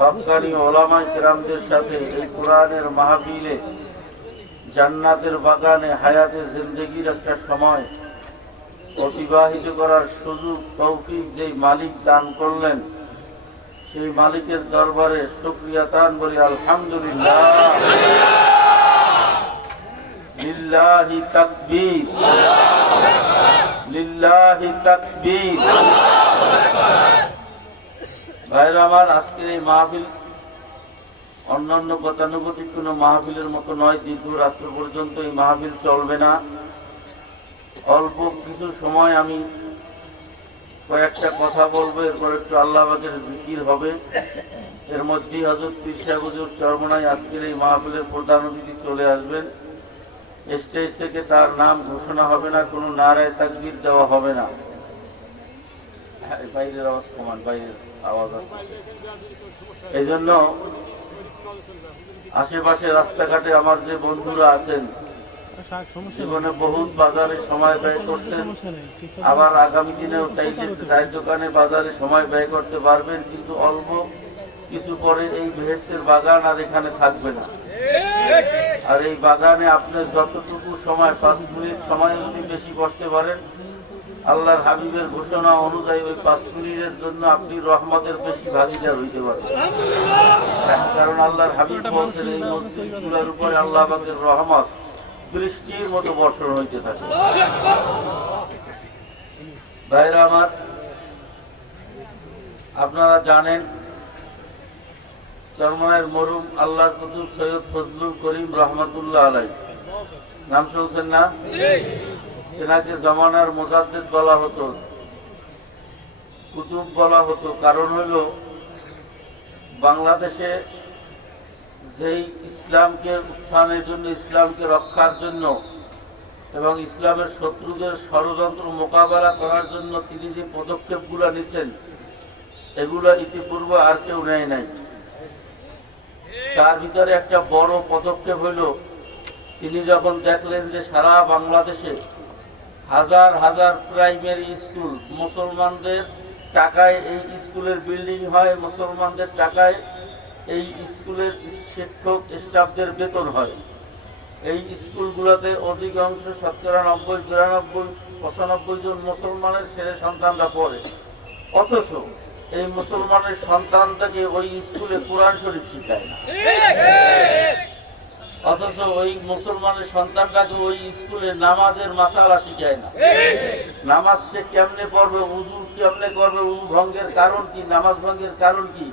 হক্কানি ওলামায়ে কেরামদের সাথে এই কোরআনের মাহফিলে জান্নাতের বাগানে হায়াতে জিন্দেগির একটা সময় অতিবাহিত করার সুযোগ তৌফিক যেই মালিক দান করলেন, সেই মালিকের দরবারে শুকরিয়া তান বলি আলহামদুলিল্লাহ। লিল্লাহি তাকবীর, লিল্লাহি তাকবীর। ভাইরা আমার, আজকের এই মাহফিল অন্যান্য গতানুগতিক কোনো মাহফিলের মতো নয়। দীর্ঘ রাত্র পর্যন্ত এই মাহফিল চলবে না। অল্প কিছু সময় আমি কয়েকটা কথা বলবো, এরপর একটু আল্লাহ পাকের জিকির হবে। এর মধ্যেই হযরত পীর সাহেব হুজুর চরমনাই আজকের এই মাহফিলের প্রধান অতিথি চলে আসবেন। স্টেজ থেকে তার নাম ঘোষণা হবে না, কোনো নারায়ে তাকবীর দেওয়া হবে না। বাইরের আওয়াজ কমান, বাইরের আওয়াজ আসছে। এই জন্য আশেপাশে রাস্তাঘাটে আমার যে বন্ধুরা আছেন, জীবনে বহুত বাজারে সময় ব্যয় করছেন, আবার আগামী দিনেও চাইলে চায়ের দোকানে বাজারে সময় ব্যয় করতে পারবেন, কিন্তু অল্প কিছু পরে এই বেহেশতের বাগান আর এখানে থাকবে না। আর এই বাগানে আপনি যতটুকু সময়, 5 মিনিট সময় যদি বেশি বসতে পারেন, আল্লাহর হাবিবের ঘোষণা অনুযায়ী ওই 5 মিনিটের জন্য আপনি রহমতের বেশি ভাগিদার হইতে পারেন। কারণ আল্লাহর হাবিব বলছেন, এই মসজিদগুলোর উপরে আল্লাহ পাকের রহমত বৃষ্টির মতো বর্ষণ হইতে থাকে। ভাইরা আমার, আপনারা জানেন চরমনাইয়ের মরহুম আল্লাহর কুতুব সৈয়দ ফজলুল করিম রহমতুল্লাহ আলাইহি নাম শুনছেন না? এনাকে জমানার মুজাদ্দিদ বলা হতো, কুতুব বলা হতো। কারণ হইল বাংলাদেশে যেই ইসলামকে উত্থানের জন্য, ইসলামকে রক্ষার জন্য এবং ইসলামের শত্রুদের ষড়যন্ত্র মোকাবেলা করার জন্য তিনি যে পদক্ষেপগুলো নিছেন, এগুলো ইতিপূর্বে আর কেউ নেয় নাই। তার ভিতরে একটা বড় পদক্ষেপ হইল, তিনি যখন দেখলেন যে সারা বাংলাদেশে হাজার হাজার প্রাইমারি স্কুল মুসলমানদের টাকায়, এই স্কুলের বিল্ডিং হয় মুসলমানদের টাকায়, এই স্কুলের শিক্ষক স্টাফদের বেতন হয়, এই স্কুলগুলোতে অধিকাংশ 90, 92, 95 জন মুসলমানের ছেলে সন্তানরা পড়ে। অথচ এই মুসলমানের সন্তানটাকে ওই স্কুলে কোরআন শরীফ শিখায় না। অথচ ওই মুসলমানের সন্তানটাকে ওই স্কুলে নামাজের মাসালা শিখায় না। নামাজ সে কেমনে পড়বে, উযু কেমনে করবে, উযু ভঙ্গের কারণ কি, নামাজ ভঙ্গের কারণ কি,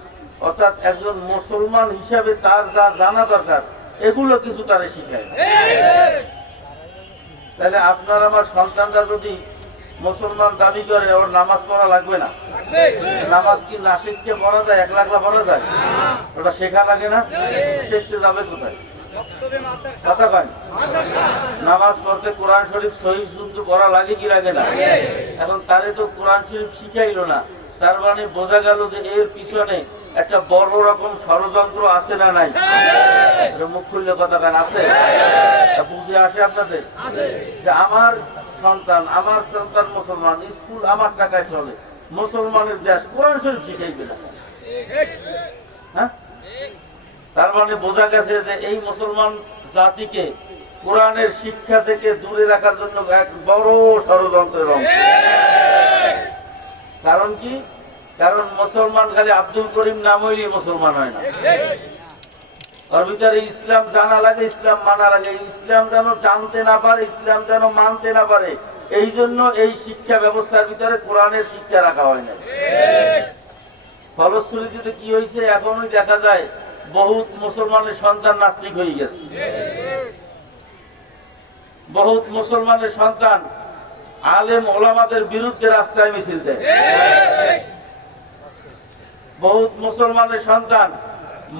অর্থাৎ একজন মুসলমান হিসাবে তার যা জানা দরকার এগুলো কিছু তারা শিখায় না। তাহলে আপনার আমার সন্তানরা যদি মুসলমান দাবি করে, ওর নামাজ পড়া লাগবে না। নামাজ কি না শিখতে পড়া যায়? 1 লাখ পড়া যায়? ওটা শেখা লাগে না? শিখতে যাবে কোথায়? নামাজ পড়তে কোরআন শরীফ সহি শুদ্ধ করা লাগে কি লাগে না? এখন তারে তো কোরআন শরীফ শিখাইলো না, তার মানে বোঝা গেল যে এর পিছনে একটা বড় রকম ষড়যন্ত্র আছে না নাই? মুখ খুললে কথা কেন আছে? বুঝে আসে আপনাদের যে আমার সন্তান মুসলমান, স্কুল আমার টাকায় চলে, মুসলমানের দেশ, কোরআন শরীফ শিখাইবে না? হ্যাঁ, তার মানে বোঝা গেছে যে এই মুসলমান জাতিকে কোরআনের শিক্ষা থেকে দূরে রাখার জন্য এক বড় ষড়যন্ত্রের অংশ। কারণ কি? কারণ মুসলমান খালি আব্দুল করিম নাম হইলে মুসলমান হয় না। তার ভিতরে ইসলাম জানা লাগে, ইসলাম মানা লাগে। ইসলাম যেন জানতে না পারে, ইসলাম যেন মানতে না পারে, এই জন্য এই শিক্ষা ব্যবস্থার ভিতরে কোরআনের শিক্ষা রাখা হয় না। ফলশ্রুতিতে কি হয়েছে, এখনই দেখা যায় বহুত মুসলমানের সন্তান নাস্তিক হয়ে গেছে। বহুত মুসলমানের সন্তান আলেম ওলামাদের বিরুদ্ধে রাস্তায় মিছিল দেয়। বহুত মুসলমানের সন্তান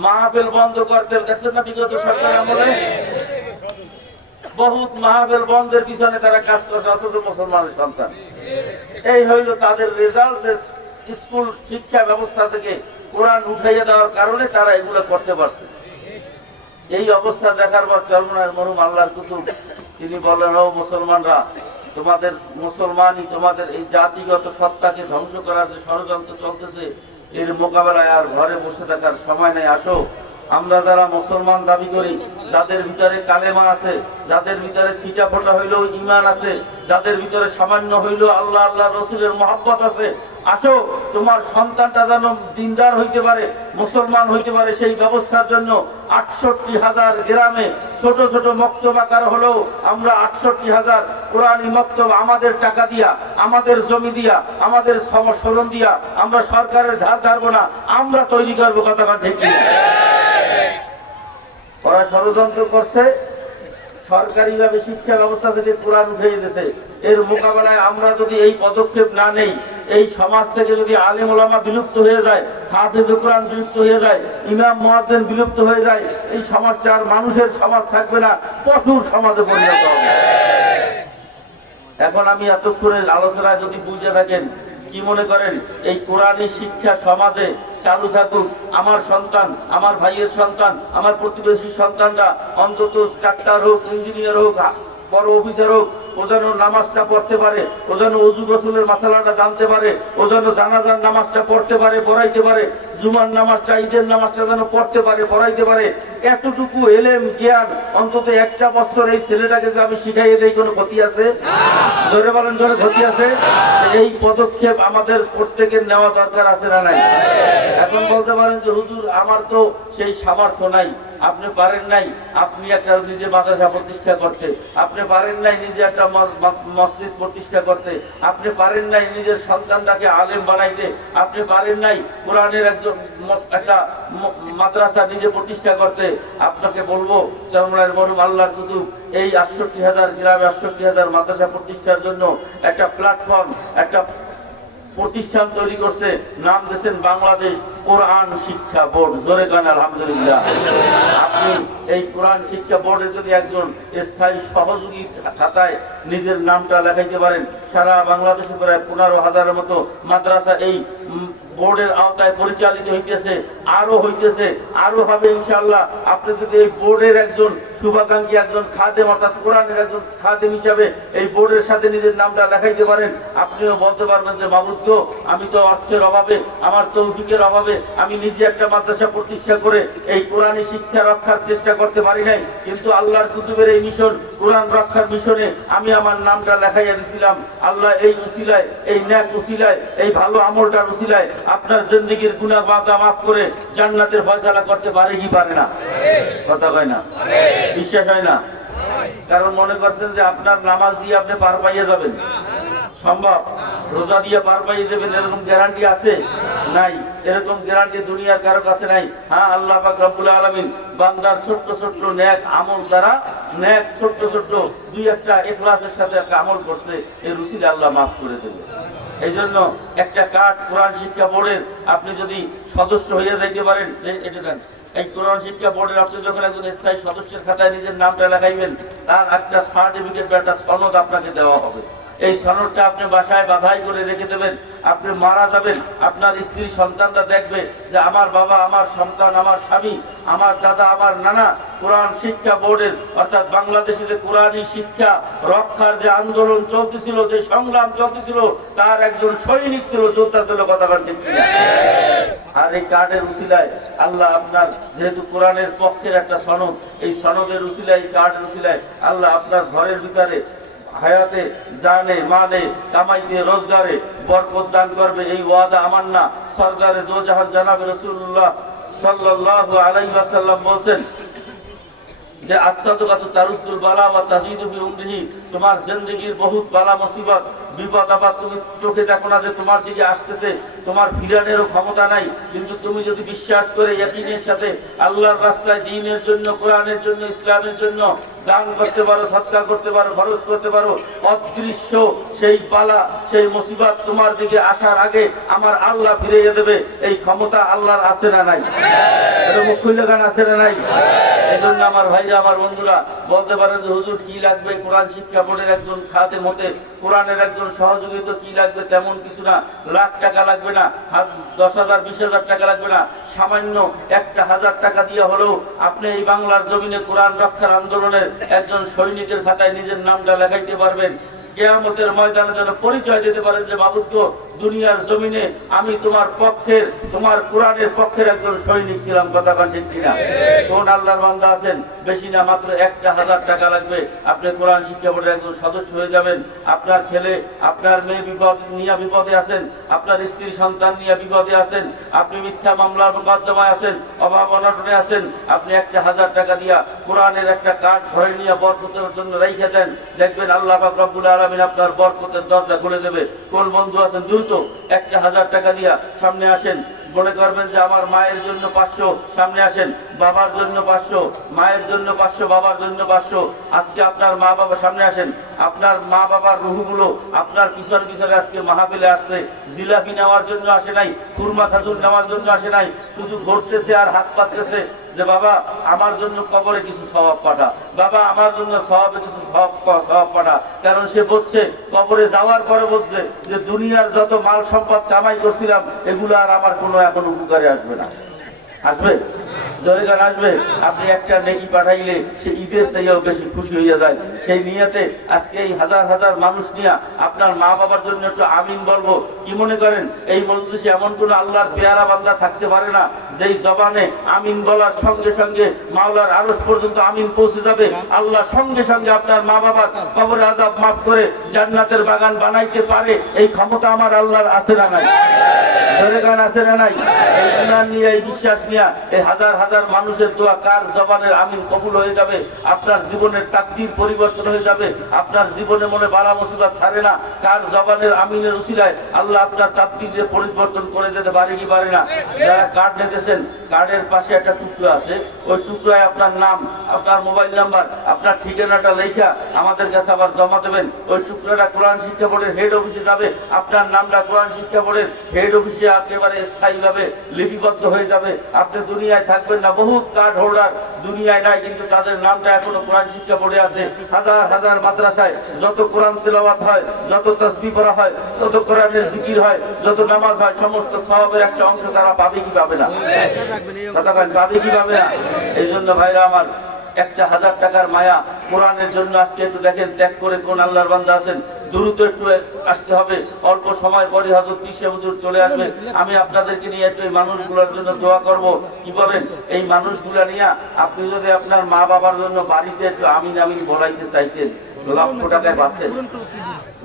মাহফিল বন্ধ করতে দেখছেন না বিগত সরকার আমলে? বহুত মাহফিল বন্ধের পিছনে তারা কাজ করছে, অথচ মুসলমানের সন্তান। এই হইল তাদের রেজাল্ট, যে স্কুল শিক্ষা ব্যবস্থা থেকে কোরআন উঠাইয়া দেওয়ার কারণে তারা এগুলো করতে পারছে। এই অবস্থা দেখার পর চরমনাইয়ের মরহুম আল্লাহর কুতুব তিনি বলেন, ও মুসলমানরা, তোমাদের মুসলমানই তোমাদের এই জাতিগত সত্তাকে ধ্বংস করার যে ষড়যন্ত্র চলতেছে, এর মোকাবেলায় আর ঘরে বসে থাকার সময় নেই। আসো আমরা যারা মুসলমান দাবি করি, যাদের ভিতরে কালেমা আছে, যাদের ভিতরে ছিটা ফোটা হইলেও ঈমান আছে, যাদের ভিতরে সামান্য হইলেও আল্লাহ আল্লাহ রসুলের মহব্বত আছে, আসো তোমার সন্তানটা যেন দিনদার হইতে পারে, মুসলমান হইতে পারে, সেই ব্যবস্থার জন্য ৬৮,০০০ গ্রামে ছোট ছোট মক্তব আকার হলেও আমরা ৬৮,০০০ কোরআনী মক্তব আমাদের টাকা দিয়া, আমাদের জমি দিয়া, আমাদের শ্রম দিয়া আমরা সরকারের ধার ধারবো না, আমরা তৈরি করবো। কথা ঠিক কি? ওরা ষড়যন্ত্র করছে, সরকারিভাবে শিক্ষা ব্যবস্থা থেকে কোরআন উঠে দিয়েছে। এর মোকাবেলায় আমরা যদি এই পদক্ষেপ না নেই, এই সমাজ থেকে যদি আলেম ওলামা বিলুপ্ত হয়ে যায়, হাফেজ কোরআন বিলুপ্ত হয়ে যায়, ইমাম মুয়াজ্জিন বিলুপ্ত হয়ে যায়, এই সমাজটা আর মানুষের সমাজ থাকবে না, পশুর সমাজে পরিণত হবে। এখন আমি এতক্ষণের আলোচনায় যদি বুঝে থাকেন, কি মনে করেন এই কোরআনী শিক্ষা সমাজে চালু থাকুক, আমার সন্তান, আমার ভাইয়ের সন্তান, আমার প্রতিবেশী সন্তানরা অন্তত ডাক্তার হোক, ইঞ্জিনিয়ার হোক, বড় অফিসার হোক, ও যেন নামাজটা পড়তে পারে, ও যেন ওযু গোসলের মাসালাটা জানতে পারে, ও যেন জানাজার নামাজটা পড়তে পারে, পড়াইতে পারে, জুমার নামাজটা, ঈদের নামাজটা যেন পড়তে পারে, পড়াইতে পারে, এতটুকু এলেম জ্ঞান অন্তত একটা বছর এই ছেলেটাকে যে আমি শিখাইয়ে দেই, কোনো ক্ষতি আছে? জোরে বলেন, জোরে ক্ষতি আছে? এই পদক্ষেপ আমাদের প্রত্যেকের নেওয়া দরকার আছে না নাই? এখন বলতে পারেন যে হুজুর আমার তো সেই সামর্থ্য নাই, আপনি পারেন নাই, আপনি একটা নিজে মাদ্রাসা প্রতিষ্ঠা করতে, আপনি পারেন নাই নিজে একটা মসজিদ প্রতিষ্ঠা করতে, আপনি পারেন নাই নিজের সন্তানটাকে আলেম বানাইতে, আপনি পারেন নাই কোরআনের একজন একটা মাদ্রাসা নিজে প্রতিষ্ঠা করতে। আপনাকে বলবো চরমনাইয়ের মরহুম আল্লাহর কুতুব এই ৬৮,০০০ গ্রামে ৬৮,০০০ মাদ্রাসা প্রতিষ্ঠার জন্য একটা প্ল্যাটফর্ম, একটা প্রতিষ্ঠান তৈরি করছে, নাম দিয়েছেন বাংলাদেশ কোরআন শিক্ষা বোর্ড। জোরে গান আলহামদুলিল্লাহ। আপনি এই কোরআন শিক্ষা বোর্ডে যদি একজন স্থায়ী সহযোগী খাতায় নিজের নামটা লেখাইতে পারেন, সারা বাংলাদেশে প্রায় ১৫,০০০-এর মতো মাদ্রাসা এই বোর্ডের আওতায় পরিচালিত হইতেছে, আরো হইতেছে, আরো হবে ইনশাআল্লাহ। আপনি যদি এই বোর্ডের একজন শুভাকাঙ্ক্ষী, একজন খাদেম অর্থাৎ কোরআনের একজন খাদেম হিসাবে এই বোর্ডের সাথে নিজের নামটা লেখাইতে পারেন, আপনিও বলতে পারবেন যে মাহমুদ গো, আমি তো অর্থের অভাবে, আমার তৌফিকের অভাবে আমি নিজে একটা মাদ্রাসা প্রতিষ্ঠা করে এই কোরআনী শিক্ষা রক্ষার চেষ্টা করতে পারি নাই, কিন্তু আল্লাহর কুতুবের এই মিশন, কোরআন রক্ষার মিশনে আমি আমার নামটা লেখাইয়া দিছিলাম। আল্লাহ এই উসিলায়, এই ন্যাক উসিলায়, এই ভালো আমলটার উসিলায় আপনার জিন্দেগীর গুনাহ বাঁধা মাফ করে জান্নাতের ফয়সালা করতে পারে কি পারে না? কথা কয় না? বিশ্বাস হয় না? কারণ মনে করছেন যে আপনার নামাজ দিয়ে আপনি পার পাইয়ে যাবেন, সম্ভব? রোজা দিয়ে পার পাইয়ে যাবেন এরকম গ্যারান্টি আছে? নাই। এরকম গ্যারান্টি দুনিয়ার কারো কাছে নাই। হ্যাঁ, আল্লাহ পাক রব্বুল আলামিন বান্দার ছোট্ট ছোট্ট নেক আমল দ্বারা, নেক ছোট্ট ছোট্ট দুই একটা ইখলাসের সাথে একটা আমল করছে, এই রুসিলে আল্লাহ মাফ করে দেবে। এই জন্য একটা কার্ড কোরআন শিক্ষা বোর্ডের আপনি যদি সদস্য হয়ে যাইতে পারেন, এটা দেন, এই কোরআন শিক্ষা বোর্ডের আপনি যখন একজন স্থায়ী সদস্যের খাতায় নিজের নামটা লেখাইবেন, তার একটা সার্টিফিকেট বা একটা সনদ আপনাকে দেওয়া হবে। এই সনদটা আপনি বাসায় বাধাই করে রেখে দেবেন। আপনি মারা যাবেন, আপনার স্ত্রী সন্তানরা দেখবে যে আমার বাবা, আমার সন্তান, আমার স্বামী, আমার দাদা, আমার নানা কোরআন শিক্ষা বোর্ডের অর্থাৎ বাংলাদেশে যে কোরআনী শিক্ষা রক্ষার যে আন্দোলন চলতেছিল, যে সংগ্রাম চলতেছিল, তার একজন সৈনিক ছিল, যোদ্ধা ছিল। কথা ঠিক কিনা? আর এই কার্ডের উসিলায় আল্লাহ আপনার, যেহেতু কোরআনের পক্ষের একটা সনদ, এই সনদের উসিলায়, এই কার্ডের উসিলায় আল্লাহ আপনার ঘরের ভিতরে হায়াতে, জানে, মালে, কামাইতে, রোজগারে বরকত দান করবে। এই ওয়াদা আমার না, সরকারে দো জাহান জনাবে রাসূলুল্লাহ সাল্লাল্লাহু আলাইহি ওয়াসাল্লাম বলেন যে আসাদুকাতু তারুসুল বালা ওয়া তাজিদু ফি উমরিহি, তোমার জিন্দেগীর বহুত বালা মুসিবত, বিপদ আপদ তুমি চোখে দেখো না যে তোমার দিকে আসতেছে, তোমার ফিরানেরও ক্ষমতা নাই, কিন্তু তুমি যদি বিশ্বাস করে ইয়াকিনের সাথে আল্লাহর রাস্তায়, দ্বীনের জন্য, কোরআনের জন্য, ইসলামের জন্য দান করতে পারো, সাদকা করতে পারো, খরচ করতে পারো, অদৃশ্য সেই বালা, সেই মুসিবত তোমার দিকে আসার আগে আমার আল্লাহ ফিরিয়ে দেবে। এই ক্ষমতা আল্লাহর আছে না নাই? এটা মুখ খুলে গান আছে না নাই? এই জন্য আমার ভাইরা, আমার বন্ধুরা বলতে পারেন যে হুজুর কি লাগবে? কোরআন শিক্ষা বোর্ডের একজন খাদেম হতে, কোরআনের একজন সহযোগিতা কি লাগবে? তেমন কিছু না, লাখ টাকা লাগবে না, 10,000 20,000 টাকা লাগবে না, সামান্য 1,000 টাকা দিয়ে হলেও আপনি এই বাংলার জমিনে কোরআন রক্ষার আন্দোলনের একজন সৈনিকের খাতায় নিজের নামটা লেখাইতে পারবেন। কিয়ামতের ময়দানে যেন পরিচয় দিতে পারেন যে মাবুদ গো, দুনিয়ার জমিনে আমি তোমার পক্ষের, তোমার কোরআনের পক্ষের একজন সৈনিক ছিলাম। কথা বলেন ঠিক কিনা? কোন আল্লাহর বান্দা আছেন, বেশি না মাত্র 1000 টাকা লাগবে, আপনি কোরআন শিক্ষা বোর্ডের একজন সদস্য হয়ে যাবেন। আপনার ছেলে আপনার মেয়ে বিপদে আছেন, আপনার স্ত্রী সন্তান নিয়ে বিপদে আছেন, আপনি মিথ্যা মামলার মোকদ্দমায় আছেন, অভাব অনটনে আছেন, আপনি 1000 টাকা দিয়া কোরআনের একটা কার্ড ঘরে নিয়ে বরকতের জন্য রেখে দেন, দেখবেন আল্লাহ পাক রব্বুল আলামিন আপনার বরকতের দরজা খুলে দেবে। কোন বন্ধু আছেন দ্রুত 1000 টাকা দিয়া সামনে আসেন। মনে করবেন যে আমার মায়ের জন্য 500, সামনে আসেন। বাবার জন্য 500, মায়ের জন্য 500, বাবার জন্য 500। আজকে আপনার মা বাবা সামনে আসেন। আপনার মা বাবার রুহগুলো আপনার পিছনে পিছনে আজকে মাহফিলে আসছে। জিলাপি নেওয়ার জন্য আসে নাই, খুরমা খাজুর নেওয়ার জন্য আসে নাই, শুধু ঘুরতেছে আর হাত পাততেছে যে বাবা আমার জন্য কবরে কিছু সওয়াব পাঠা, বাবা আমার জন্য সওয়াবে কিছু সওয়াব পাঠা। কারণ সে বলছে কবরে যাওয়ার পরে বলছে যে দুনিয়ার যত মাল সম্পদ কামাই করছিলাম এগুলো আর আমার কোনো এখন উপকারে আসবে না। আসবে? জয়গান আসবে। আপনি একটা নেকি পাঠাইলে সে ঈদের চাইও বেশি খুশি হইয়া যায়। সেই নিয়তে আজকে এই হাজার হাজার মানুষ নিয়ে আপনার মা বাবার জন্য একটু আমিন বলবো। কি মনে করেন এই মজলিসে এমন কোন আল্লাহর পেয়ারা বান্দা থাকতে পারে না যেই জবানে আমিন বলার সঙ্গে সঙ্গে মাওলার আরশ পর্যন্ত আমিন পৌঁছে যাবে, আল্লাহ সঙ্গে সঙ্গে আপনার মা বাবার কবরে আযাব মাফ করে জান্নাতের বাগান বানাইতে পারে। এই ক্ষমতা আমার আল্লাহর আছে না নাই? জয়গান আছে না নাই? এই ইমান নিয়ে, এই বিশ্বাস নিয়ে এই হাজার হাজার মানুষের দোয়া কার জবানের আমিন কবুল হয়ে যাবে, আপনার জীবনের তাকদীর পরিবর্তন হয়ে যাবে। আপনার জীবনে মনে বালা মুসিবত ছাড়ে না, কার জবানের আমিনের উসিলায় আল্লাহ আপনার তাকদীরে পরিবর্তন করে দিতে পারে কি পারে না? যারা কার্ড নিতেছেন, কার্ডের পাশে একটা টুকরো আছে, ওই টুকরোয় আপনার নাম, আপনার মোবাইল নাম্বার, আপনার ঠিকানাটা লেখা আমাদের কাছে আবার জমা দেবেন। ওই টুকরোটা কোরআন শিক্ষা বোর্ডের হেড অফিসে যাবে, আপনার নামটা কোরআন শিক্ষা বোর্ডের হেড অফিসে একেবারে স্থায়ীভাবে লিপিবদ্ধ হয়ে যাবে। আপনি দুনিয়ায় থাকবেন না, বহুত কার্ড হোল্ডার দুনিয়ায় নাই, কিন্তু তাদের নামটা এখনো কোরআন শিক্ষা বোর্ডে আছে। হাজার হাজার মাদ্রাসায় যত কোরআন তেলাওয়াত হয়, যত তাসবিহ পড়া হয়, যত কোরআনের জিকির হয়, যত নামাজ হয়, সমস্ত সওয়াবের একটা অংশ তারা পাবে কি পাবে না? কথা বলেন, পাবে কি পাবে না? এই জন্য ভাইরা আমার, 1000 টাকার মায়া কোরআনের জন্য আজকে একটু দেখেন ত্যাগ করে কোন আল্লাহর বান্দা আছেন, দ্রুত একটু আসতে হবে। অল্প সময় পরে হযরত পিসে হুজুর চলে আসবে। আমি আপনাদেরকে নিয়ে একটু এই মানুষগুলোর জন্য দোয়া করব। কি বলেন? এই মানুষগুলা নিয়ে আপনি যদি আপনার মা বাবার জন্য বাড়িতে একটু আমিন আমিন বলাইতে চাইতেন, লক্ষ টাকায় পাচ্ছেন,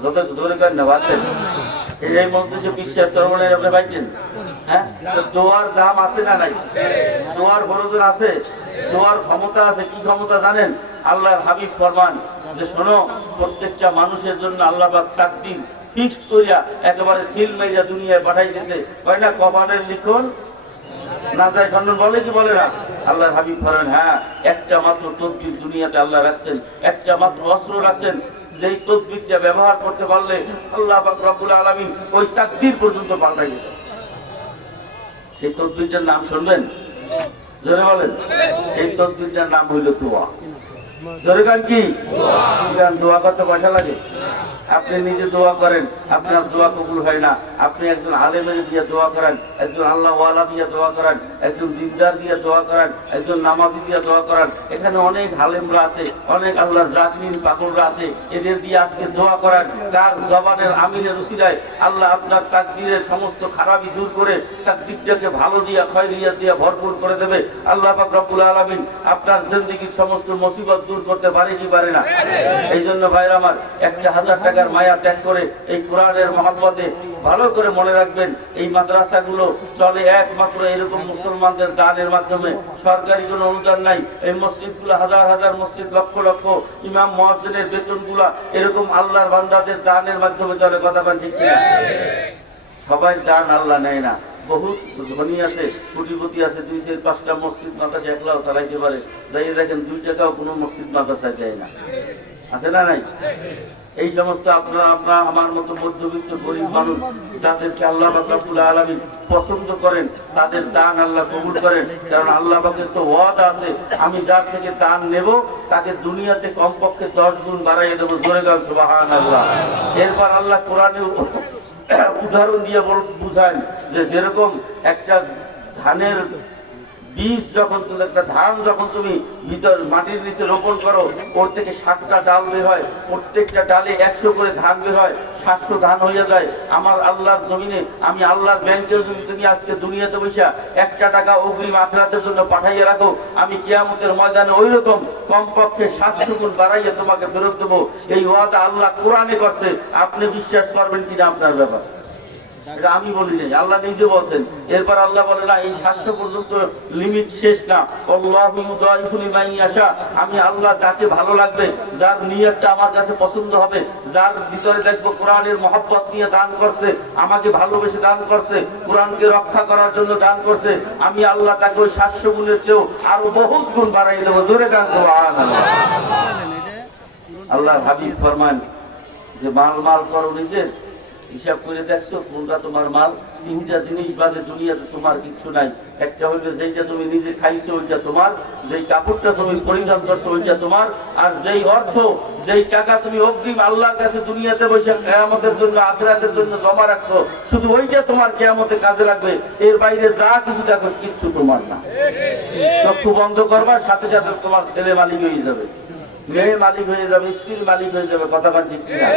যত জোরে করেন না পাচ্ছেন, এই মধ্যে বিশ্বাস চরমনে আপনি পাইতেন। হ্যাঁ, দোয়ার দাম আছে না নাই? দোয়ার প্রয়োজন আছে, দোয়ার ক্ষমতা আছে। কি ক্ষমতা জানেন? আল্লাহর হাবিব ফরমান যে শোনো, প্রত্যেকটা মানুষের জন্য আল্লাহ পাক তাকদীর ফিক্সড কইরা একেবারে সিল মাইরা দুনিয়ায় পাঠাই দিয়েছে। কয় না কপালের লিখন না যায় খণ্ডন, বলে কি বলে না? আল্লাহর হাবিব ফরমান হ্যাঁ, একটা মাত্র তদবির দুনিয়াতে আল্লাহ রাখছেন, একটা মাত্র অস্ত্র রাখছেন, যেই তদবিরটা ব্যবহার করতে পারলে আল্লাহ পাক রব্বুল আলামিন ওই তাকদীর পর্যন্ত পাল্টাই দিত। সেই তদবিরটার নাম শুনবেন? জোরে বলেন। সেই তদবিরটার নাম হইল দোয়া। জোরে গান কি? দোয়া করতে পয়সা লাগে? আপনি নিজে দোয়া করেন, আপনার দোয়া কবুল হয় না। আপনি একজন আলেমের দিয়ে দোয়া করেন, একজন আল্লাহ ওয়ালা দিয়ে দোয়া করেন, একজন দিনদার দিয়ে দোয়া করেন, একজন নামাজি দিয়ে দোয়া করেন। এখানে অনেক আলেমরা আছে, অনেক আল্লাহর জাকিরিন পাগলরা আছে, এদের দিয়ে আজকে দোয়া করেন। কার জবানের আমিনের উসিলায় আল্লাহ আপনার তাকদীরের সমস্ত খারাপি দূর করে তাকদীরটাকে ভালো দিয়া খয়রিয়াত দিয়া ভরপুর করে দেবে। আল্লাহ পাক রব্বুল আলামিন আপনার জিন্দেগীর সমস্ত মুসিবত দূর করতে পারে কি পারে না? এই জন্য ভাইরা আমার, 1000 টাকার মায়া ত্যাগ করে এই কোরআনের মহব্বতে ভালো করে মনে রাখবেন, এই মাদ্রাসাগুলো চলে একমাত্র এরকম মুসলমানদের দানের মাধ্যমে। সরকারি কোনো অনুদান নাই। এই মসজিদগুলো, হাজার হাজার মসজিদ, লক্ষ লক্ষ ইমাম মুয়াজ্জিনের বেতনগুলো এরকম আল্লাহর বান্দাদের দানের মাধ্যমে চলে। কথা বলেন ঠিক কিনা? সবাই দান আল্লাহ নেয় না। বহুত ধনী আছে, কোটিপতি আছে, 2-5টা মসজিদ মাদ্রাসা একলাও চালাইতে পারে। যাই দেখেন 2 টাকাও কোনো মসজিদ মাদ্রাসায় দেয় না। আছে না নাই? এই সমস্ত আপনারা আমার মতো মধ্যবিত্ত গরিব মানুষ যাদেরকে আল্লাহ রাব্বুল আলামিন পছন্দ করেন, তাদের দান আল্লাহ কবুল করেন। কারণ আল্লাহ পাকের তো ওয়াদা আছে, আমি যার থেকে দান নেব তাকে দুনিয়াতে কমপক্ষে 10 গুণ বাড়াইয়ে দেবো। জোরে গান সুবহানাল্লাহ। এরপর আল্লাহ কোরআনে উদাহরণ দিয়ে বুঝায় যে যেরকম একটা ধানের বীজ যখন তুমি একটা ধান যখন তুমি ভিতর মাটির নিচে রোপণ করো, ওর থেকে 7টা ডাল বের হয়, প্রত্যেকটা ডালে 100 করে ধান বের হয়, 700 ধান হয়ে যায়। আমার আল্লাহর জমিনে, আমি আল্লাহর ব্যাংকেও যদি তুমি আজকে দুনিয়াতে বসে 1 টাকা অগ্রিম আখিরাতের জন্য পাঠাইয়া রাখো, আমি কিয়ামতের ময়দানে ওই রকম কমপক্ষে 700 গুণ বাড়াইয়া তোমাকে ফেরত দেবো। এই ওয়াদা আল্লাহ কোরআনে করছে। আপনি বিশ্বাস করবেন কিনা আপনার ব্যাপার, এটা আমি বলি নাই, আল্লাহ নিজে বলছেন। এরপর আল্লাহ বলে না, এই 700 পর্যন্ত লিমিট শেষ না। আল্লাহু ইউদাইফু লিমান ইয়াশা, আমি আল্লাহ যাকে ভালো লাগবে, যার নিয়তটা আমার কাছে পছন্দ হবে, যার ভিতরে দেখবো কোরআনের মহব্বত নিয়ে দান করছে, আমাকে ভালোবেসে দান করছে, কোরআনকে রক্ষা করার জন্য দান করছে, আমি আল্লাহ তাকে ওই 700 গুণের চেয়েও আরো বহুত গুণ বাড়াই দেবো। জোরে গান সুবহানাল্লাহ। আল্লাহর হাবিব ফরমান যে মাল মাল করো নিজের, হিসাব করে দেখছো কোনটা তোমার মাল। 3টা জিনিস বাদে দুনিয়াতে তোমার কিচ্ছু নাই। একটা হইলো যেইটা তুমি নিজে খাইছো ওইটা তোমার, যেই কাপড়টা তুমি পরিধান করছো ওইটা তোমার, আর যেই অর্থ, যেই টাকা তুমি অগ্রিম আল্লাহর কাছে দুনিয়াতে বসে কিয়ামতের জন্য আখিরাতের জন্য জমা রাখছো, শুধু ওইটা তোমার কিয়ামতে কাজে লাগবে। এর বাইরে যা কিছু দেখো কিচ্ছু তোমার না। চক্ষু বন্ধ করবা, সাথে সাথে তোমার ছেলে মালিক হয়ে যাবে, মেয়ে মালিক হয়ে যাবে, স্ত্রীর মালিক হয়ে যাবে। কথা বল ঠিক কিনা?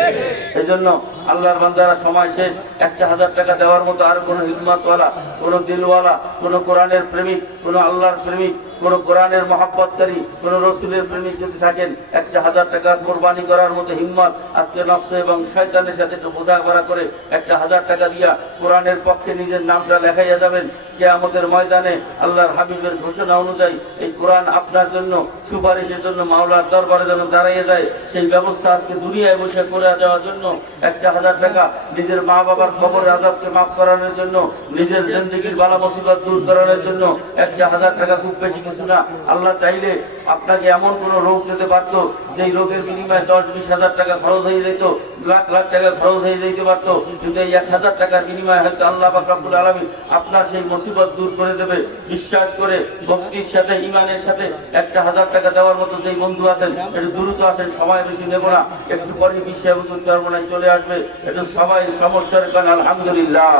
এই জন্য আল্লাহর বান্দারা সময় শেষ, 1000 টাকা দেওয়ার মতো আর কোন হিম্মতওয়ালা, কোন দিলওয়ালা, কোন কোরআনের প্রেমিক, কোন আল্লাহর প্রেমিক, কোন কোরআনের মহব্বতকারী, কোন রসুলের প্রেমিক যদি থাকেন, 1000 টাকা কোরবানি করার মতো হিম্মত আজকে নফস এবং শয়তানের সাথে একটু বোঝাপড়া করে 1000 টাকা দিয়া কোরআনের পক্ষে নিজের নামটা লেখাইয়া যাবেন। কিয়ামতের ময়দানে আল্লাহর হাবিবের ঘোষণা অনুযায়ী এই কোরআন আপনার জন্য সুপারিশের জন্য মাওলার দরবারে যেন দাঁড়িয়ে যায়, সেই ব্যবস্থা আজকে দুনিয়ায় বসে করে যাওয়ার জন্য 1000 টাকা নিজের মা বাবার কবরের আযাবকে মাফ করানোর জন্য, নিজের জিন্দেগির বালা মুসিবত দূর করানোর জন্য 1000 টাকা খুব বেশি কিছু না। আল্লাহ চাইলে আপনাকে এমন কোন রোগ দিতে পারতো, যেই রোগের বিনিময়ে 10-20 হাজার টাকা খরচ হয়ে যেত, লাখ লাখ টাকা খরচ হয়ে যেতে পারতো, কিন্তু এই 1000 টাকার বিনিময়ে হয়তো আল্লাহ পাক রব্বুল আলামিন আপনার সেই মুসিবত দূর করে দেবে। বিশ্বাস করে ভক্তির সাথে, ইমানের সাথে 1000 টাকা দেওয়ার মতো যেই বন্ধু আছেন, একটু দ্রুত আসেন, সময় বেশি নেব না, একটু পরে বিশ্বাস চরমনায় চলে আসবে। একটু সবাই সমস্যার কারণ আলহামদুলিল্লাহ।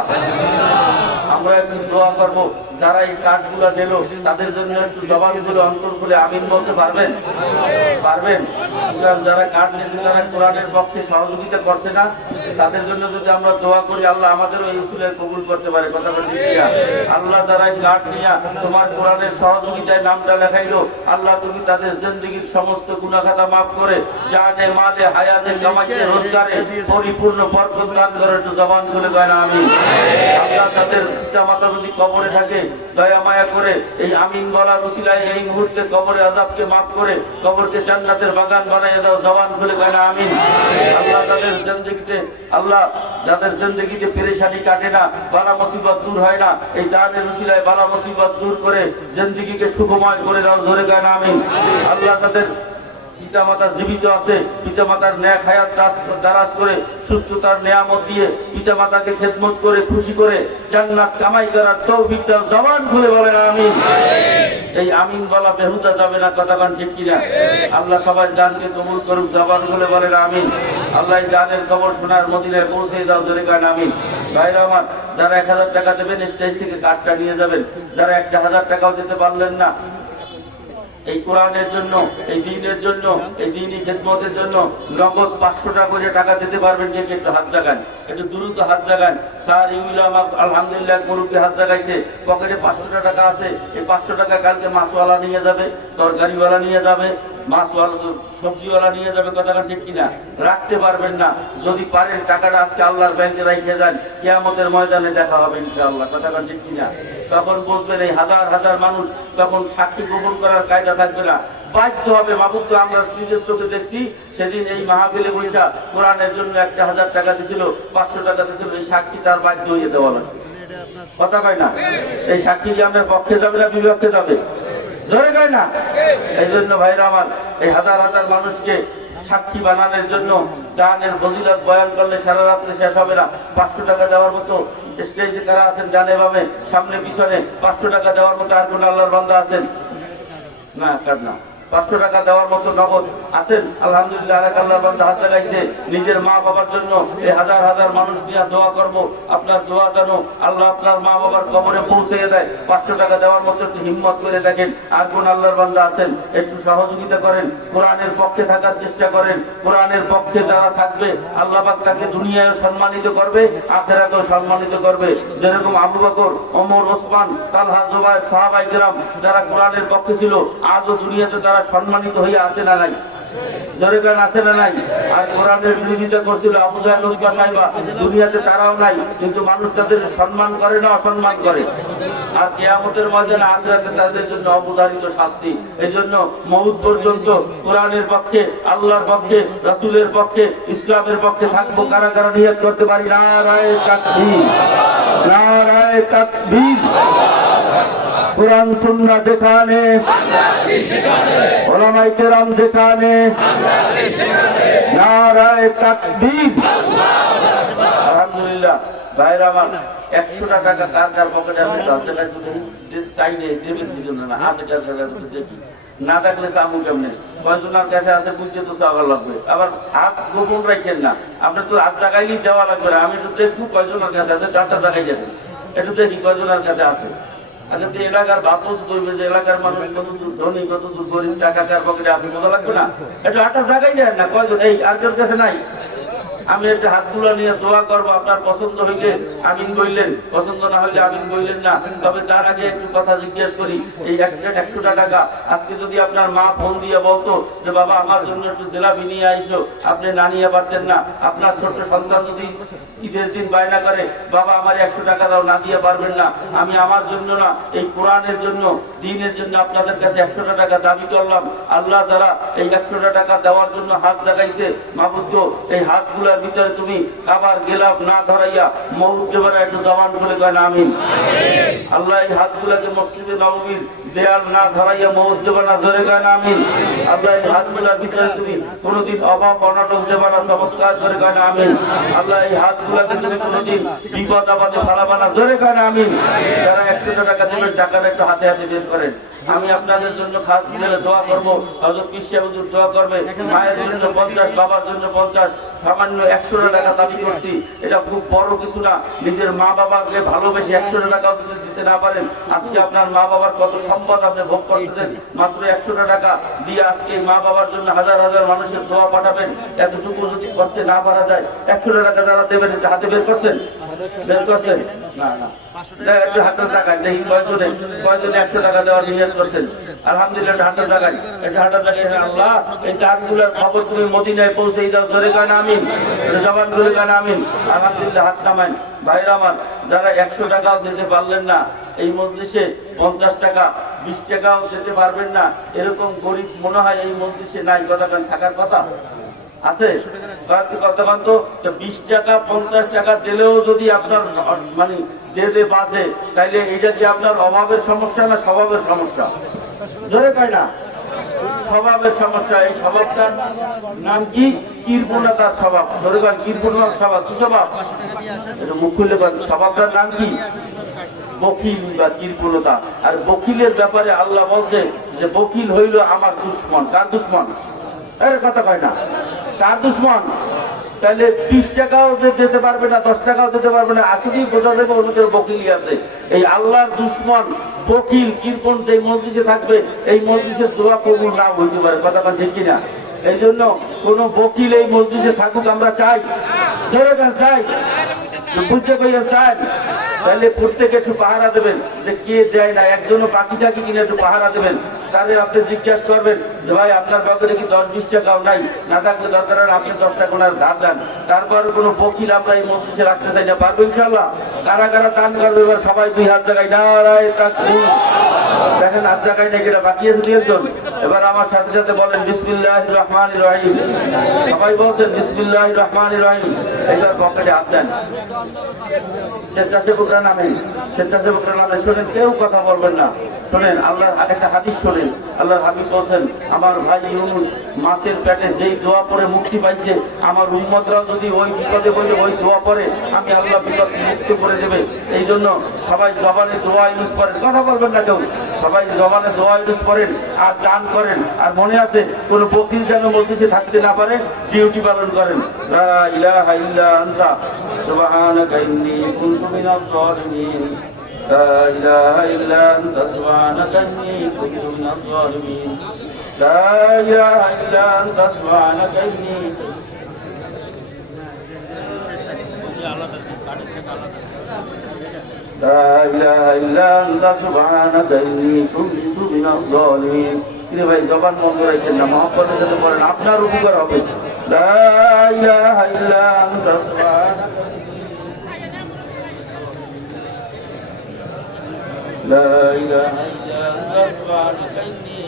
আমরা একটু দোয়া করবো, যারা এই কার্ডগুলো দিল তাদের জন্য একটু জবানগুলো অন্তর খুলে আমিন বলতে পারবেন? পারবেন? যারা কার্ড নিয়েছে, যারা কোরআনের পক্ষে সহযোগিতা করছে না, তাদের জন্য যদি আমরা দোয়া করি, আল্লাহ আমাদেরও এই উসিলায় কবুল করতে পারে। কথা বলছি কিনা? আল্লাহ যারা এই কার্ড নিয়ে তোমার কোরআনের সহযোগিতায় নামটা লেখাইলো, আল্লাহ তুমি তাদের জিন্দেগির সমস্ত গুনাহ খাতা মাফ করে জানে মালে হায়াতে কামাইতে রোজগারে পরিপূর্ণ বরকত দান করে। একটু জবান খুলে কয় না আমিন। আল্লাহ তাদের পিতামাতা যদি কবরে থাকে, দয়া মায়া করে এই আমিন বলার উসিলায় এই মুহূর্তে কবরে আযাবকে মাফ করে কবরকে জান্নাতের বাগান বানাইয়া দাও। জবান খুলে কয় না আমিন। আল্লাহ তাদের জিন্দেগিতে, আল্লাহ যাদের জিন্দেগিতে পেরেশানি কাটে না, বালা মুসিবত দূর হয় না, এই দানের উসিলায় বালা মুসিবত দূর করে জিন্দেগিকে সুখময় করে দাও। জোরে কয় না আমিন। আল্লাহ তাদের পিতামাতা জীবিত আছে, পিতামাতার নেক হায়াত দারাজ করে সুস্থতার নিয়ামত দিয়ে পিতামাতাকে খেদমত করে খুশি করে জান্নাত কামাই করার তৌফিক দাও। জবান খুলে বলেন আমিন। এই আমিন বলা বেহুদা যাবে না। কথা কান ঠিক কিনা? আল্লাহ সবাই জানকে কবুল করুক। জবান খুলে বলেন আমিন। আল্লাহ জানের খবর শোনার মদিনায় পৌঁছে দাও। জোরে গান আমিন। ভাইরা আমার, যারা 1000 টাকা দেবেন স্টেজ থেকে কার্ডটা নিয়ে যাবেন। যারা 1000 টাকাও দিতে পারলেন না, এই কোরআনের জন্য, এই দ্বীনের জন্য, এই দ্বীনি খেদমতের জন্য নগদ 500 টাকা করে টাকা দিতে পারবেন। কে একটু হাত জাগান, একটু দ্রুত হাত জাগান। স্যার ইউলামা আলহামদুলিল্লাহ মুরব্বী হাত জাগাইছে, পকেটে 500 টাকা আছে। এই 500 টাকা কালকে মাছওয়ালা নিয়ে যাবে, তরকারিওয়ালা নিয়ে যাবে, মাছওয়ালা সবজিওয়ালা নিয়ে যাবে। কথাটা ঠিক কিনা? রাখতে পারবেন না, যদি পারেন টাকাটা আজকে আল্লাহর ব্যাংকে রেখে যান, কিয়ামতের ময়দানে দেখা হবে ইনশাআল্লাহ। কথাটা ঠিক কিনা? তখন বুঝবেন এই হাজার হাজার মানুষ, তখন সাক্ষী কবুল করার কায়দা থাকবে না, বাধ্য হবে। মাহবুব তো আমরা নিজের চোখে দেখছি, সেদিন এই মাহফিলে বৈশা কোরআনের জন্য 1000 টাকা দিছিল, 500 টাকা দিছিল, এই সাক্ষী তার বাধ্য হয়ে দেওয়া লাগবে। কথা কয় না? এই সাক্ষী কি আমাদের পক্ষে যাবে না বিপক্ষে যাবে? জোরে কয় না? এই জন্য ভাইরা আমার, এই হাজার হাজার মানুষকে সাক্ষী বানানোর জন্য জানের ফজিলত বয়ান করলে সারা রাত্রে শেষ হবে না। 500 টাকা দেওয়ার মতো স্টেজে কারা আছেন, ডানে বামে সামনে পিছনে 500 টাকা দেওয়ার মতো আর কোন আল্লাহর বান্দা আছেন? না, কার না। 500 টাকা দেওয়ার মতো নগদ আছেন? আলহামদুলিল্লাহ, আরেক আল্লাহর বান্দা হাত লাগাইছে নিজের মা বাবার জন্য। এই হাজার হাজার মানুষ নিয়ে দোয়া করব, আপনার দোয়া যেন আল্লাহ আপনার মা বাবার কবরে পৌঁছে দেয়। 500 টাকা দেওয়ার মতো একটু হিম্মত করে দেখেন। আর কোন আল্লাহর বান্দা আছেন? একটু সহযোগিতা করেন, কোরআনের পক্ষে থাকার চেষ্টা করেন। কোরআনের পক্ষে যারা থাকবে আল্লাহ পাক তাকে দুনিয়ায় সম্মানিত করবে, আখিরাতেও সম্মানিত করবে। যেরকম আবু বকর, ওমর, ওসমান, তালহা, জুবায়ের, সাহাবায়ে কেরাম যারা কোরআনের পক্ষে ছিল, আজও দুনিয়াতে তারা সম্মানিত হয়ে আসে না নাই? জোরে গান আছে না নাই? আর কোরআনের বিরোধিতা করছিল আবু জাহেল, উতবা, সাইবা, দুনিয়াতে তারাও নাই, কিন্তু মানুষ তাদের সম্মান করে না, অসম্মান করে। আর কিয়ামতের ময়দানে আখিরাতে তাদের জন্য অবধারিত শাস্তি। এই জন্য মউত পর্যন্ত কোরআনের পক্ষে, আল্লাহর পক্ষে, রাসূলের পক্ষে, ইসলামের পক্ষে থাকবো। কারা কারা নিয়ত করতে পারি? নারায়ে তাকবীর, নারায়ে তাকবীর। কোরআন সুন্নাহ যেখানে, উলামায়ে কেরাম যেখানে, নারায়ে তাকবীর। আলহামদুলিল্লাহ ভাইরা আমার, 100 টাকা কার কার পকেটে আছে? চাইলে দেবেন দুজন না, আছে কার কার কাছে দেখি, না থাকলে চামু কেমনে? কয়জনের কাছে আছে বুঝতে তো চাওয়া লাগবে। আবার হাত গোপন রাখেন না, আপনি তো হাত জাগাইলেই দেওয়া লাগবে না। আমি একটু দেখবো কয়জনের কাছে আছে, ডাটা জাগাই যাবেন, একটু দেখি কয়জনের কাছে আছে। আগে তো এলাকার বাপস করবে যে এলাকার মানুষ কতদূর ধনী, কতদূর গরিব, টাকা কার পকেটে আছে বোঝা লাগবে না? একটু হাতটা জাগাই দেন না, কয়জন? এই আরেকজন কাছে নাই? আমি একটা হাতগুলো নিয়ে দোয়া করবো, আপনার পছন্দ হইলে আমিন বললেন, পছন্দ না হইলে আমিন বললেন না। তবে তার আগে একটু কথা জিজ্ঞেস করি, এই 100 টাকা আজকে যদি আপনার মা ফোন দিয়ে বলতো যে বাবা আমার জন্য একটু জিলাপি নিয়ে আইসো, আপনি না নিয়ে পারতেন না। আপনার ছোট্ট সন্তান যদি ঈদের দিন বায়না করে বাবা আমার 100 টাকা দাও, না দিয়ে পারবেন না। আমি আমার জন্য না, এই কোরআনের জন্য, দ্বীনের জন্য আপনাদের কাছে 100 টাকা দাবি করলাম। আল্লাহ যারা এই 100 টাকা দেওয়ার জন্য হাত জাগাইছে, মাবুদ গো, এই হাতগুলো ভিতরে তুমি আবার গেলাপ না ধরাইয়া মউতকে বেলা একটু জবান খুলে কয় আমিন। আল্লাহ এই হাতগুলাকে মসজিদে নববীর দেয়াল না ধরাইয়া মউতকে বেলা জোরে কয় আমিন। আল্লাহ এই হাতগুলার ভিতরে তুমি কোনোদিন অভাব অনাটন দেবা না, চমৎকার জোরে কয় আমিন। আল্লাহ এই হাতগুলাকে তুমি কোনোদিন বিপদ আপদে ফালাবা না, জোরে কয় আমিন। যারা 100 টাকা দেবেন টাকাটা একটু হাতে হাতে বের করেন। আমি আপনাদের জন্য খাস দিলে দোয়া করবো, হযরত পিসা হুজুর দোয়া করবে। মায়ের জন্য 50, বাবার জন্য 50, সামান্য 100 টাকা দাবি করছি। এটা খুব বড় কিছু না। নিজের মা বাবাকে ভালোবেসে 100 টাকা যদি দিতে না পারেন, আজকে আপনার মা বাবার কত সম্পদ আপনি ভোগ করতেছেন। মাত্র 100 টাকা দিয়ে আজকে মা বাবার জন্য হাজার হাজার মানুষের দোয়া পাঠাবেন। এতটুকু যদি করতে না পারা যায়, 100 টাকা যারা দেবেন এটা হাতে বের করছেন? বের করছেন? না না, একটু হাতের টাকায় দেখি কয়জনে 100 টাকা দেওয়ার নিয়ত করছেন। আলহামদুলিল্লাহ, হাতের টাকায়, এটা হাতের টাকায়। আল্লাহ এই কাজগুলোর খবর তুমি মদিনায় পৌঁছে দাও, জোরে গান আমিন, জবান জোরে গান আমিন। আলহামদুলিল্লাহ, হাত নামাইন। ভাইরা আমার, যারা 100 টাকাও দিতে পারলেন না, এই মজলিসে 50 টাকা 20 টাকাও দিতে পারবেন না, এরকম গরিব মনে হয় এই মজলিসে নাই। কথা থাকার কথা আছে? 20 টাকা 50 টাকা দিলেও যদি আপনার মানে দেবে বাজে, তাইলে এটা কি আপনার অভাবের সমস্যা না স্বভাবের সমস্যা? জোরে কয় না, স্বভাবের সমস্যা। এই স্বভাবটার নাম কি? কৃপণতার স্বভাব। জোরে কয়, কৃপণতার স্বভাব। কি স্বভাব? এটা মুখ খুললে কয়, স্বভাবটার নাম কি? বকিল বা কৃপণতা। আর বকিলের ব্যাপারে আল্লাহ বলছে যে বকিল হইল আমার দুশ্মন। কার দুশ্মন? এর কথা কয় না, কার দুশ্মন? তাহলে 20 টাকাও দিতে পারবে না, 10 টাকাও দিতে পারবে না, আসলেই বোঝা যাবে ওর মধ্যে বকিলই আছে। এই আল্লাহর দুশ্মন বকিল কৃপণ যে মজলিসে থাকবে, এই মজলিসের দোয়া কবুল না হইতে পারে। কথা ঠিক কিনা? এই জন্য কোন বকিল এই মজলিসে থাকুক আমরা চাই, চাই, বুঝতে পাইয়া চাই। তাহলে প্রত্যেকে একটু পাহারা দেবেন যে কে দেয় না, একজনও বাকি থাকে কিনা একটু পাহারা দেবেন। তাহলে আপনি জিজ্ঞাসা করবেন যে ভাই আপনার পকেটে কি 10-20 টাকাও নাই? না থাকলে দরকার আপনি 10 টাকা ওনার ধার দেন। তারপরে কোনো বকিল আমরা এই মজলিসে রাখতে চাই না। পারবো ইনশাআল্লাহ? কারা কারা দান করবে? এবার সবাই 2 হাত জায়গায় নারায়ে তাকবীর। দেখেন হাত জায়গায় নাকি এটা বাকি আছে 2 জন। এবার আমার সাথে সাথে বলেন বিসমিল্লাহির রহমানির রহিম। সবাই বলছেন বিসমিল্লাহির রহমানির রহিম। এইবার পকেটে হাত দেন। স্বেচ্ছাসেবকরা নামে, স্বেচ্ছাসেবকরা নামে শোনেন, কেউ কথা বলবেন না। শোনেন, আল্লাহর একটা হাদিস শোনেন। আল্লাহর হাবিব বলছেন আমার ভাই ইউনূস মাছের পেটে যেই দোয়া পরে মুক্তি পাইছে, আমার উম্মতরাও যদি ওই বিপদে বলে ওই দোয়া পরে, আমি আল্লাহ বিপদ মুক্ত করে দেবে। এই জন্য সবাই জবানে দোয়া ইউজ করেন, কথা বলবেন না কেউ, সবাই জবানে দোয়া ইউজ করেন আর দান করেন। আর মনে আছে কোন বকিল যেন মজলিসে থাকতে না পারে, ডিউটি পালন করেন। লা ইলাহা ইল্লা আনতা সুবহানাকা ইন্নী কুনতু মিনাজ জালিমিন। লা ইলাহা ইল্লা আনতা সুবহানাকা ইন্নী কুনতু মিনাজ জালিমিন। লা ইলাহা ইল্লা আনতা সুবহানাকা ইন্নী لا إله إلا أنت سبحانك إني كنت من الظالمين। ভাই জবান বন্ধ রাখেন না, মহব্বতের সাথে পড়েন, আপনার উপকার হবে। লা ইলাহা ইল্লা আনতা সুবহানাকা লা ইলাহা ইল্লা আনতা সুবহানাকা ইন্নী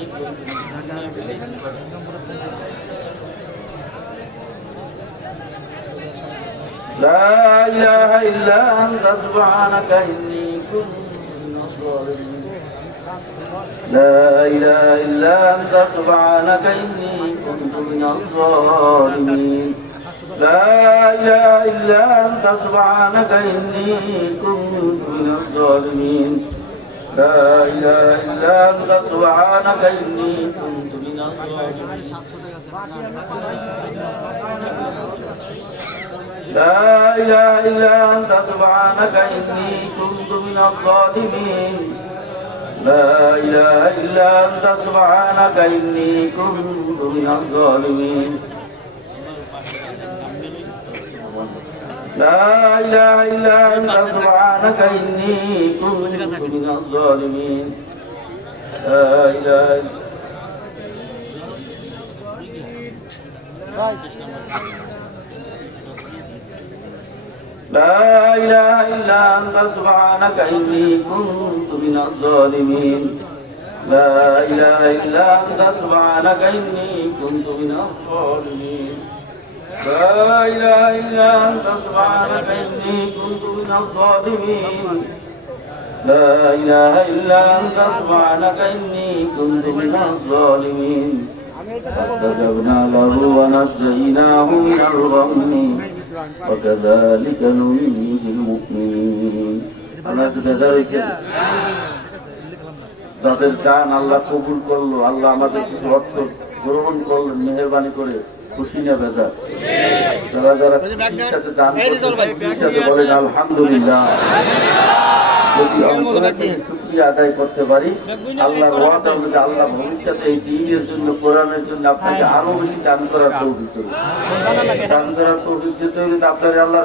لا إله إلا أنت سبحانك إني كنت من الظالمين. لا إله إلا أنت سبحانك إني كنت من الظالمين. لا إله إلا أنت سبحانك إني كنت من الظالمين. لا إله إلا أنت سبحانك إني كنت من الظالمين. لا إله إلا أنت سبحانك إني كنت من الظالمين. لا إله إلا أنت سبحانك إني كنت من الظالمين. لا إله إلا أنت سبحانك إني كنت من الظالمين. لا إله لا إله إلا أنت سبحانك إني كنت من الظالمين. لا إله إلا أنت سبحانك إني كنت من الظالمين. لا إله إلا أنت سبحانك إني كنت من الظالمين. لا إله إلا أنت سبحانك إني كنت من الظالمين. فاستجبنا له ونجيناه من الغم وكذلك ننجي المؤمنين. যাদের গান আল্লাহ কবুল করলো, আল্লাহ আমাদের কিছু অর্থ গ্রহণ করলেন মেহেরবানি করে, খুশি না বেজার? যারা যারা খুশির সাথে দান খুশির সাথে বলেন আলহামদুলিল্লাহ। যদি অন্তরে শুকরিয়া আদায় করতে পারি, আল্লাহর ওয়াদা অনুযায়ী আল্লাহ ভবিষ্যতে এই দ্বীনের জন্য, কোরআনের জন্য আপনাকে আরো বেশি দান করার তৌফিক দেবেন। দান করার তৌফিক দিতে হলে আপনার আল্লাহ